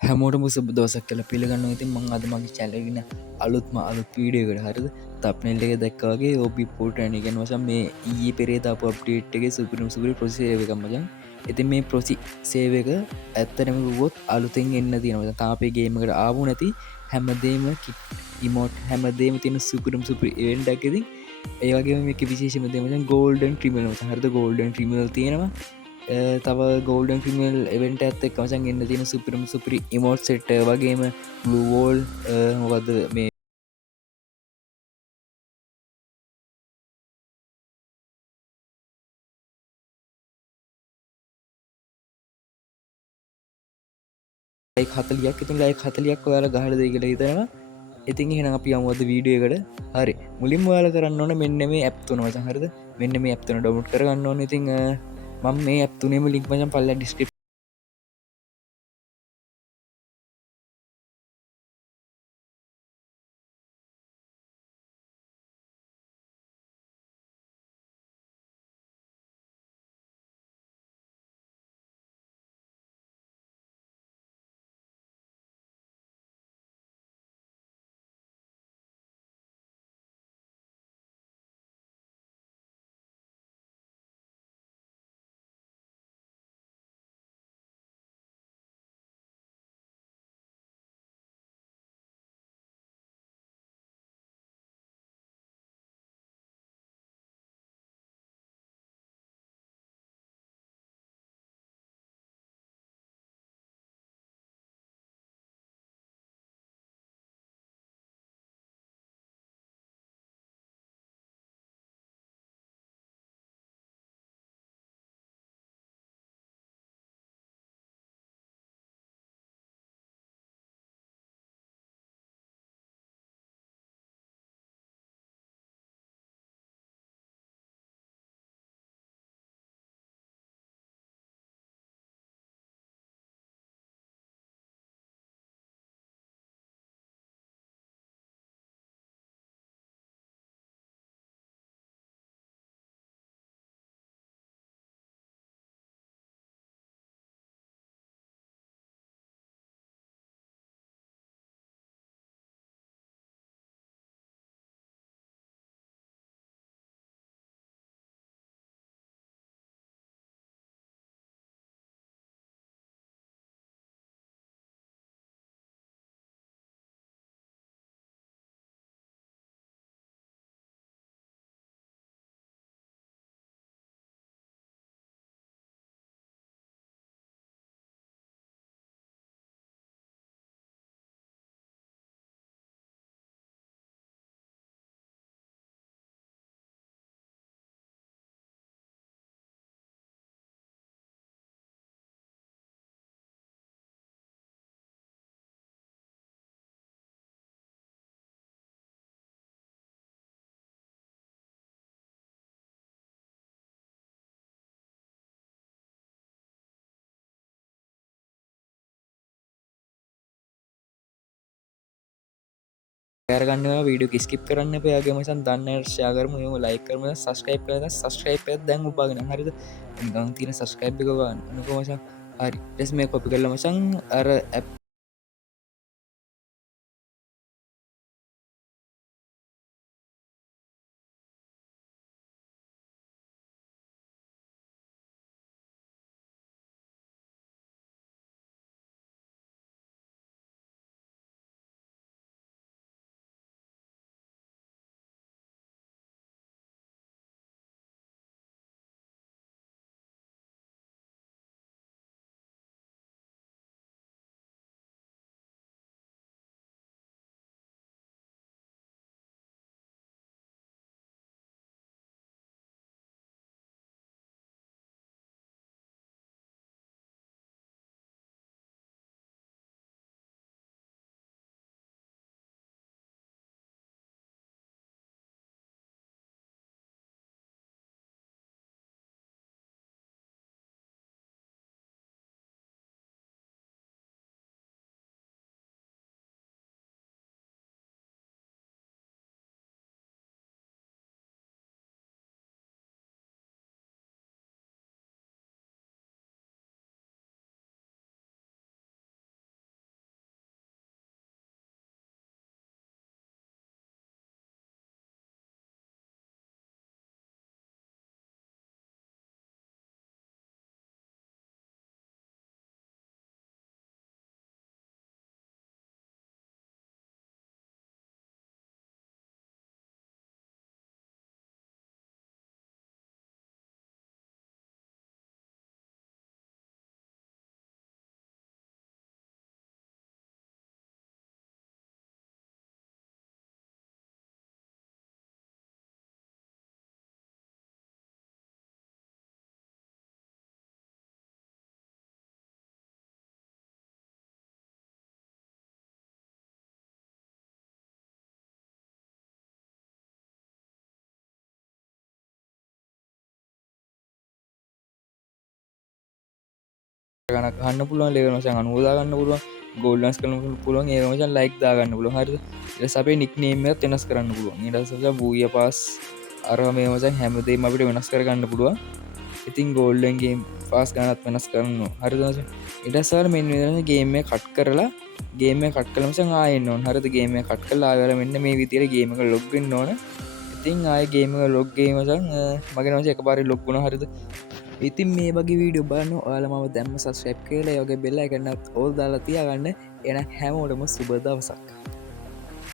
හැමෝටම සුබ දවසක් කියලා පිළිගන්න. ඉතින් මං අද මගේ චැලගෙන අලුත්ම අලුත් වීඩියකට හරිද තප්නෙල් එක දැක්කාගේ ඔබි පෝටන ගෙන වසම් මේ ඊ පෙරේ තාප අප්ටේට්ගේ සුපිරම් සුපරි ප්‍රසේවක මජන්. ඉතින් මේ ප්‍රසි සේවක ඇත්තරම වුවොත් අලුතෙන් එන්න තියෙනවද තාපේ ගේමකට ආපු නැති හැමදේම ඉමෝට් හැමදේම තියෙන සුපිරම් සුපරි ඒන්ටක්කෙති ඒවගේ මේක විශේෂම දෙමචන් ගෝල්ඩන් ට්‍රිමල හරද ගෝල්ඩන් ට්‍රිමල් තියෙනවා. තව ගෝල්ඩන් ක්‍රමල් එවට ඇත්ත කවසන් එන්න තින සුපිරම් සුපරි ඉමෝට් සෙට් වගේම ලුවෝල් මොකද මේ හතලියක් ඉතින් ලයි හතලියක් ඔයාල ගහල දෙ කියලා හිතනවා. ඉතින් එහෙන අපි අමුවද වීඩියකට හරි මුලින් වාල කරන්න ඕන මෙන්න මේ ඇප්තුන මචන් හරද මෙන්න මේ ඇප්තුන ඩොමුට් කරගන්න ඕන. ඉතින් මම මේ ඇප්තුනේම ලික් මචන් පල්ල ඩිස්ක්‍රප් ගන්නවා වීඩියෝ ස්කිප් කරන්න පයාගේ මසන් දන්න ශයාකරම ම ලයිකරම සස්ක්‍රයිප් කර සස්ක්‍රයිප් දැන් උපාගෙන හරිද ගන් තින සස්ක්‍රයිප් එකවාන්න නකමසන් හරි ටෙස් මේ කොපි කරල මසං අර ඇප් ගන කන්න පුළුවන් ලෙවනසන් අනුදාගන්න පුළුවන් ගෝල්ඩන්ස් කන පුළුවන් ඒමචන් ලයික් දාගන්න පුළුවන් හරි සපේ නික්නේමත් වෙනස් කරන්න පුළුවන් ඉටසල බූය පස් අර මේමසන් හැමදේම අපිට වෙනස් කරගන්න පුළුවන් ඉතින් ගෝල්ඩන්ගේ පාස් ගනත් වෙනස් කරන්න හරිදස ඉටසල් මෙන් ගේම කට් කරලා ගේම කට කලමසන් ආයන්න හරද ගේම කට් කලා ආවර මෙන්න මේ විදිර ගේමක ලොග්ගෙන් ඕන ඉතින් ආය ගේම ලොග්ගේමසන් මගෙනවස එක පාරි ලොක්ගුණ හරිද ඉතින් මේ බගේ වීඩියෝ බන්න ඔයාලම දැම්ම සස්්‍රප් කියලා යෝග බෙල්ලා එකන්නත් ඕල් දාලා තියාගන්න එන හැමෝටම සුබ දවසක්